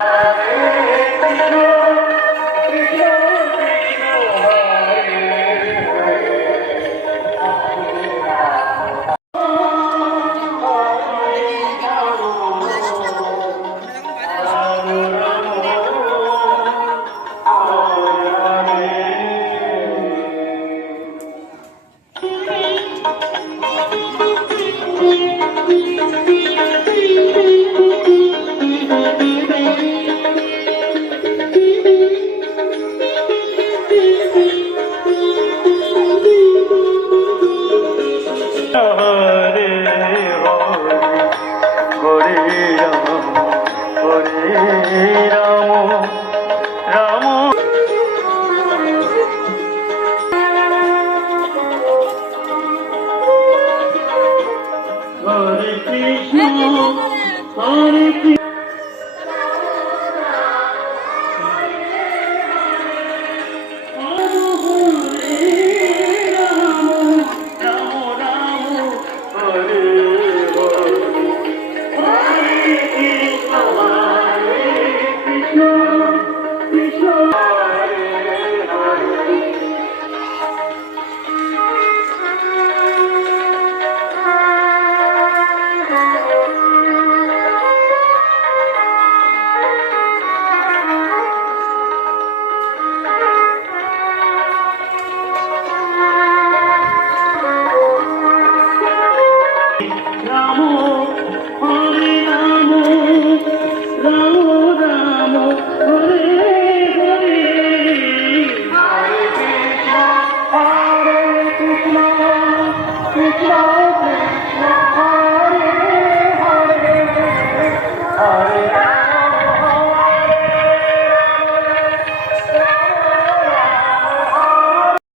Hãy subscribe Hare Krishna Hare Krishna. Ram Hare